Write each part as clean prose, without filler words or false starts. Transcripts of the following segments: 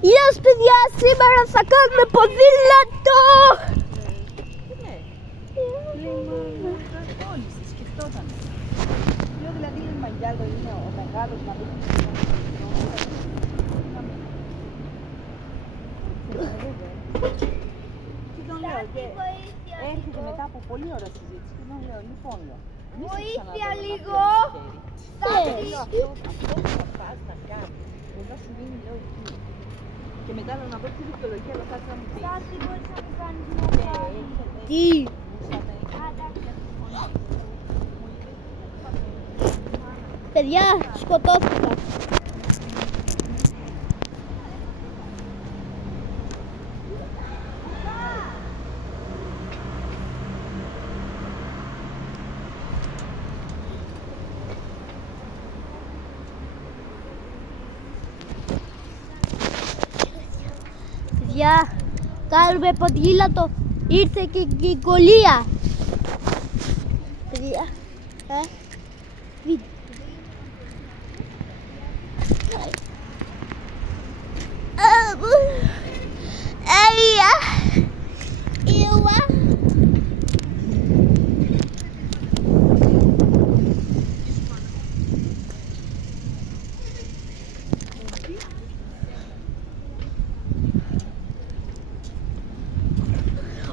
Γεια σας παιδιά, σήμερα θα κάνουμε ποδήλατο! Ναι, όλοι σκεφτόταν. Λέω δηλαδή η Μαγιάλο είναι ο μεγάλος να μην και τον λέω και έρχεται μετά από πολλή ώρα συζήτηση και τον λέω λοιπόν Βοήθεια λίγο! Αυτό που θα πας να κάνεις μπορεί να σου μείνει λέω εκεί και μετά να βρω τη δικαιολογία αλλά θα να μου πεις Κάτι μπορείς να μου κάνεις μετά. Τι? Παιδιά, σκοτώθηκα. Παιδιά, κάνουμε ποδήλατο. Ήρθε και η κυκολία. Παιδιά, βίντεο.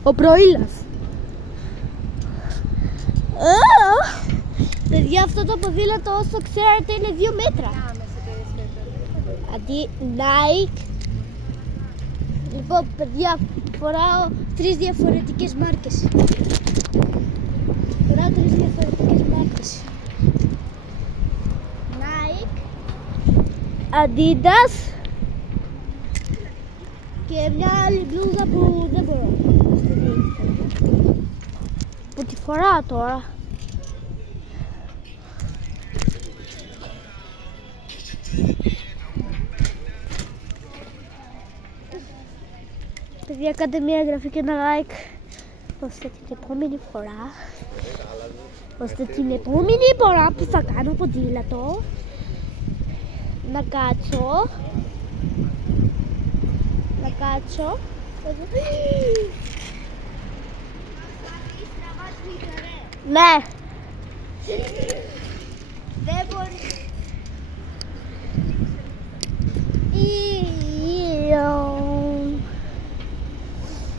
Ο Προήλας. Παιδιά, αυτό το ποδήλατο όσο ξέρετε είναι 2 μέτρα. Αντί Nike. Λοιπόν, παιδιά, φοράω 3 διαφορετικές μάρκες. Φοράω 3 διαφορετικές μάρκες. Nike, Adidas και μια άλλη μπλούζα που δεν μπορώ. Που τη φοράω τώρα. Παιδιά, κάντε μια εγγραφή και ένα like ώστε την επόμενη φορά που θα κάνω ποδήλατο να κάτσω ναι. Δεν μπορεί.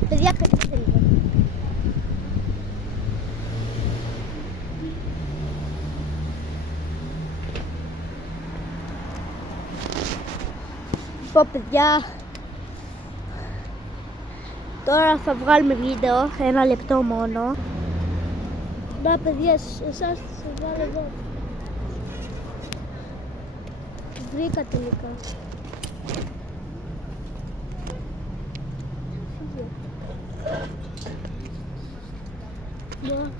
Παιδιά, πετύχτε λίγο. Λοιπόν, παιδιά, τώρα θα βγάλουμε βίντεο, 1 λεπτό μόνο. Να, παιδιά, εσάς θα βάλω εδώ. Βρήκα τελικά. Yeah.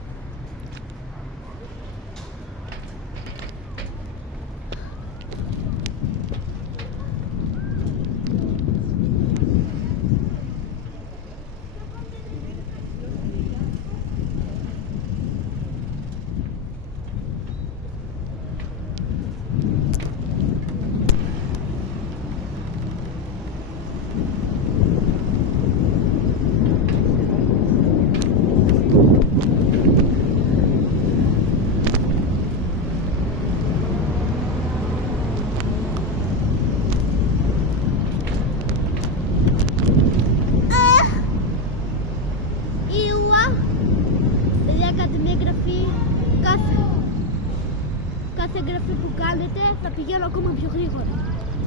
Κάθε εγγραφή που κάνετε θα πηγαίνω ακόμα πιο γρήγορα.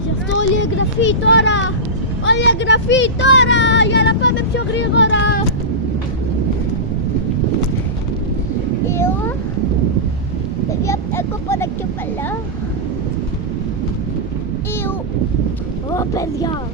Γι' αυτό όλη η εγγραφή τώρα για να πάμε πιο γρήγορα. Παιδιά, έκοπα ένα κεφαλά. Ω, παιδιά.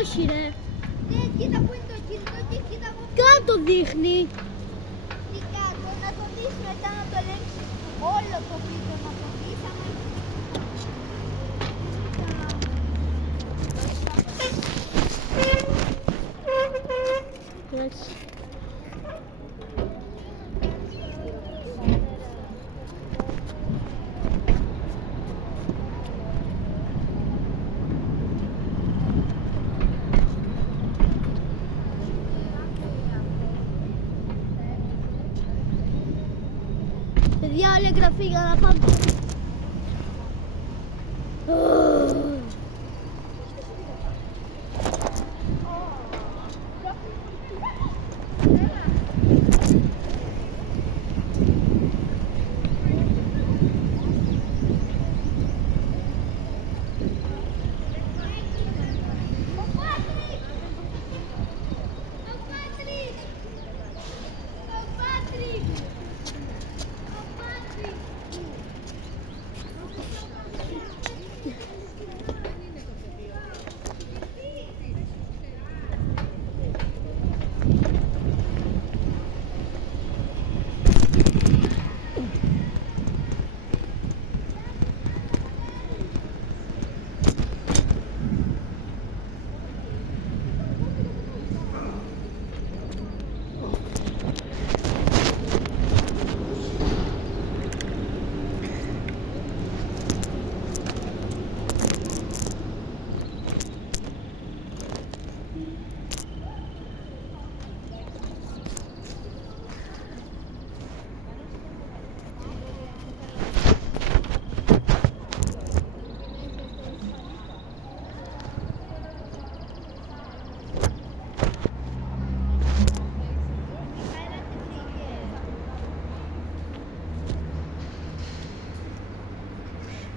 Όχι ρε. Ναι, κοίτα που είναι το κινητό και κοίτα που Κάτω δείχνει. τι κάτω. Να το δεις μετά να το ελέγξεις όλο το βίντεο να το δεις άμα... Εντάξει. Παιδιά, όλη εγγραφή για να πάμε.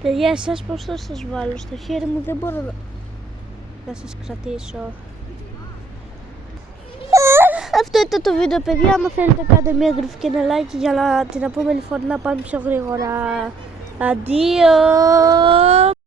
Παιδιά, εσάς πώς θα σας βάλω στο χέρι μου, δεν μπορώ να σας κρατήσω. Αυτό ήταν το βίντεο, παιδιά. Αν θέλετε κάντε μια εγγραφή και ένα like για να την επόμενη φορά να πάμε πιο γρήγορα. Αντίο!